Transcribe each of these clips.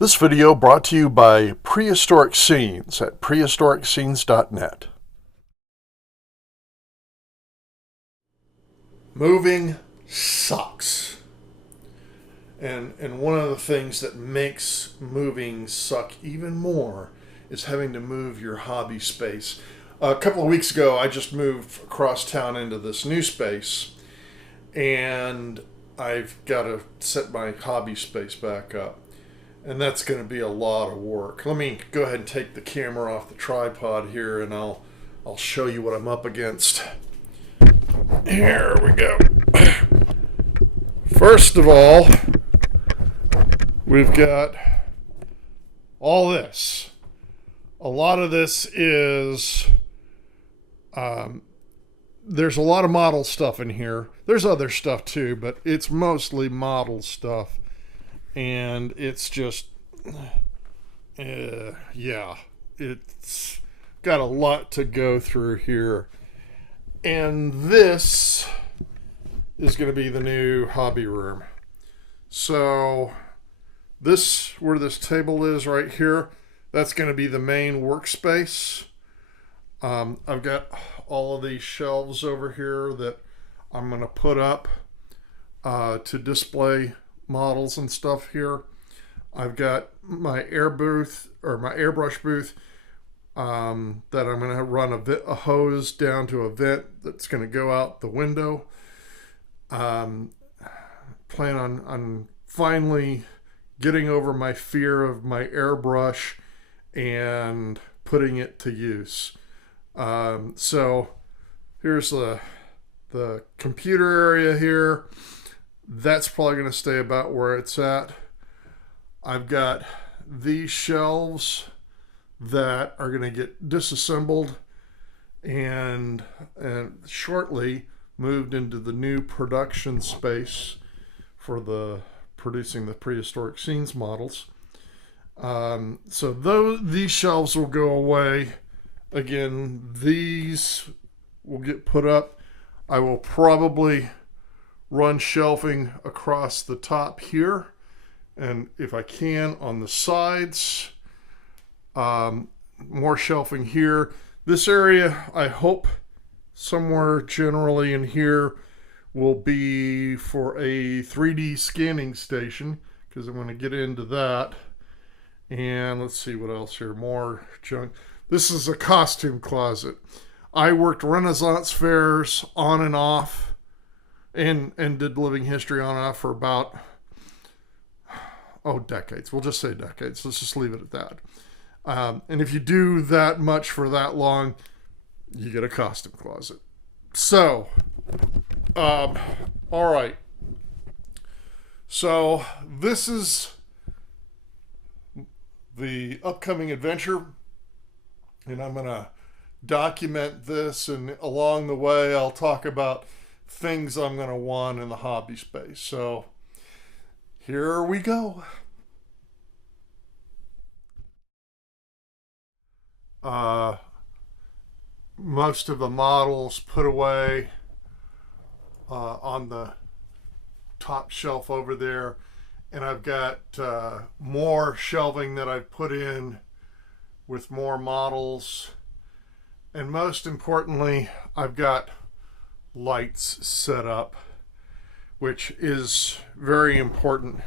This video brought to you by Prehistoric Scenes at prehistoricscenes.net. Moving sucks. And one of the things that makes moving suck even more is having to move your hobby space. A couple of weeks ago, I just moved across town into this new space, and I've got to set my hobby space back up. And that's going to be a lot of work. Let me go ahead and take the camera off the tripod here, and I'll show you what I'm up against. Here we go. First of all, we've got all this. A lot of this is, there's a lot of model stuff in here. There's other stuff too, but it's mostly model stuff. And it's just, yeah, it's got a lot to go through here. And this is going to be the new hobby room. So this, where this table is right here, that's going to be the main workspace. I've got all of these shelves over here that I'm going to put up to display models and stuff here. I've got my air booth, or my airbrush booth, that I'm going to run a hose down to a vent that's going to go out the window. Plan on finally getting over my fear of my airbrush and putting it to use. So here's the computer area here. That's probably going to stay about where it's at. I've got these shelves that are going to get disassembled and shortly moved into the new production space for producing the prehistoric scenes models. So these shelves will go away. Again, these will get put up. I will probably run shelving across the top here, and if I can on the sides. More shelving here. This area, I hope somewhere generally in here will be for a 3D scanning station, because I'm going to get into that. And let's see what else here. More junk. This is a costume closet. I worked Renaissance fairs on and off, and did living history on and off for about, decades. We'll just say decades. Let's just leave it at that. And if you do that much for that long, you get a costume closet. So, all right. So this is the upcoming adventure, and I'm going to document this, and along the way I'll talk about things I'm going to want in the hobby space. So here we go. Most of the models put away on the top shelf over there, and I've got more shelving that I've put in with more models, and most importantly, I've got lights set up, which is very important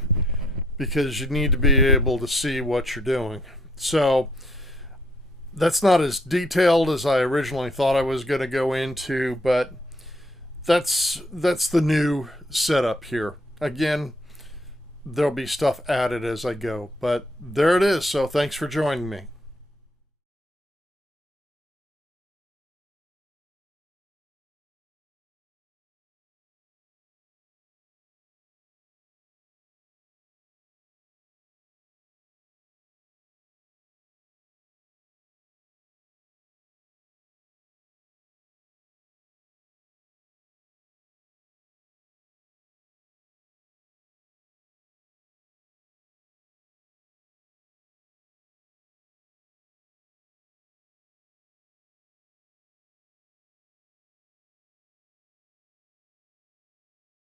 because you need to be able to see what you're doing. So that's not as detailed as I originally thought I was going to go into, but that's the new setup here. Again, there'll be stuff added as I go, but there it is. So thanks for joining me.